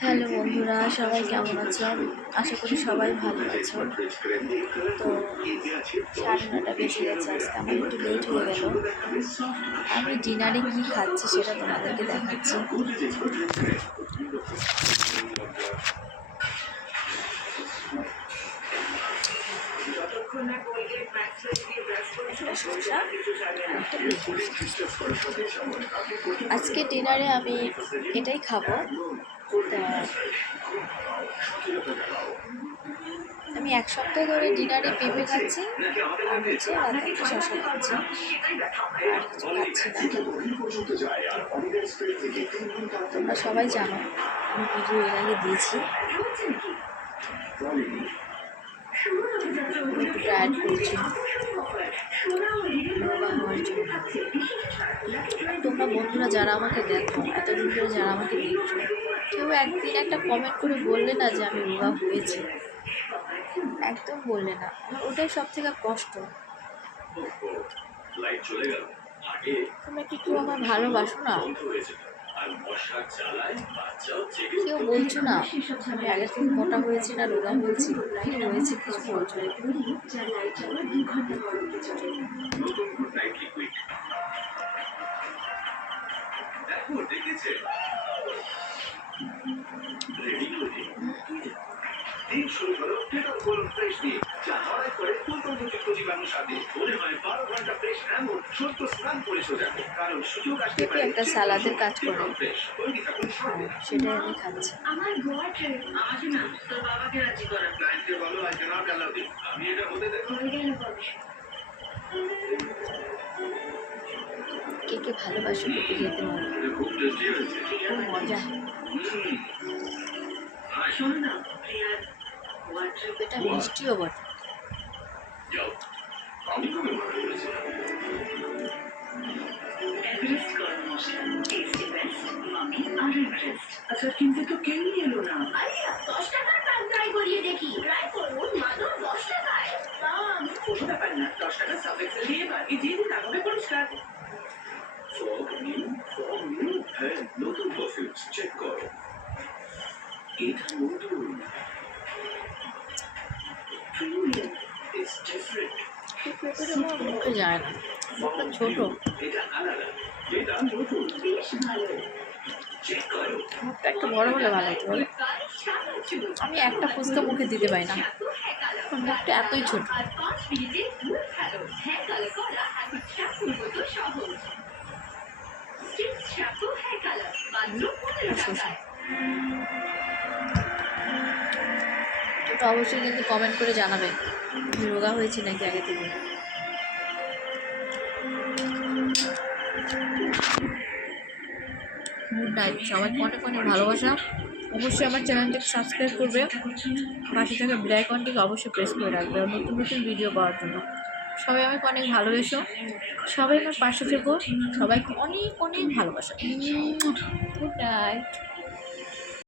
Hello বন্ধুরা, সবাই কেমন আছো? আশা করি সবাই ভালো আছো। তো 9:30 বেজে গেছে, আজকে আমার একটু লেট হয়ে গেল। আমি ডিনারে কি খাচ্ছি সেটা তোমাদেরকে দেখাচ্ছি। আজকে ডিনারে আমি এটাই খাবো। আমি 1 সপ্তাহ ধরে ডিনারে পেঁপে খাচ্ছি আর রাতে একটু শশা খাচ্ছি, আর কিছু খাচ্ছি না। তোমরা সবাই জানো, আমি ভিডিও এর আগে দিয়েছি। একটু ডায়েট করছি যোগা হওয়ার জন্য। তোমরা বন্ধুরা যারা আমাকে দেখো, এতদিন ধরে যারা আমাকে দেখছো, কেউ একদিন একটা কমেন্ট করে বললে না যে আমি রোগা হয়েছি, একদম বললে না। আমার ওটাই সব থেকে কষ্ট। তোমরা কি কেউ আমার ভালোবাসো না? কেউ বলছো না আমি আগে থেকে মোটা হয়েছি না রোগা হয়েছি, কি হয়েছে কিছু বলছো না। পেঁপে একটা সালাদের কাজ করে, সেটাই আমি খাচ্ছি। কে কে ভালোবাসো পেঁপে খেতে? খুব মজা। পেঁপেটা মিষ্টিও বটে। আচ্ছা, কিন্তু তো কেউ এলো না। 10 টাকার প্যান ট্রাই করিয়ে দেখি। ট্রাই করুন মাত্র 10 টাকায়। কোনো ব্যাপার না, 10 টাকা সাব এক্সেল দিয়ে বাকি দিয়ে দিন, তাহলে পরিষ্কার। হ্যাঁ, নতুন পারফিউমস চেক করো। এটা নতুন। Premium is different. মুখে যায় না, মুখটা ছোট। মুখটা একটু বড় হলে ভালো হতো। আমি একটা ফুচকা মুখে দিতে পারি না, মুখটা এতই ছোট। তো অবশ্যই কিন্তু কমেন্ট করে জানাবে রোগা হয়েছে নাকি আগে থেকে। গুড নাইট, সবাইকে অনেক অনেক ভালোবাসা। অবশ্যই আমার চ্যানেলটাকে সাবস্ক্রাইব করবে, পাশে থাকা বেল আইকনটিকে অবশ্যই প্রেস করে রাখবে নতুন নতুন ভিডিও পাওয়ার জন্য। সবাই আমাকে অনেক ভালোবেসো, সবাই আমার পাশে থেকো, সবাইকে অনেক অনেক ভালোবাসা। Good night.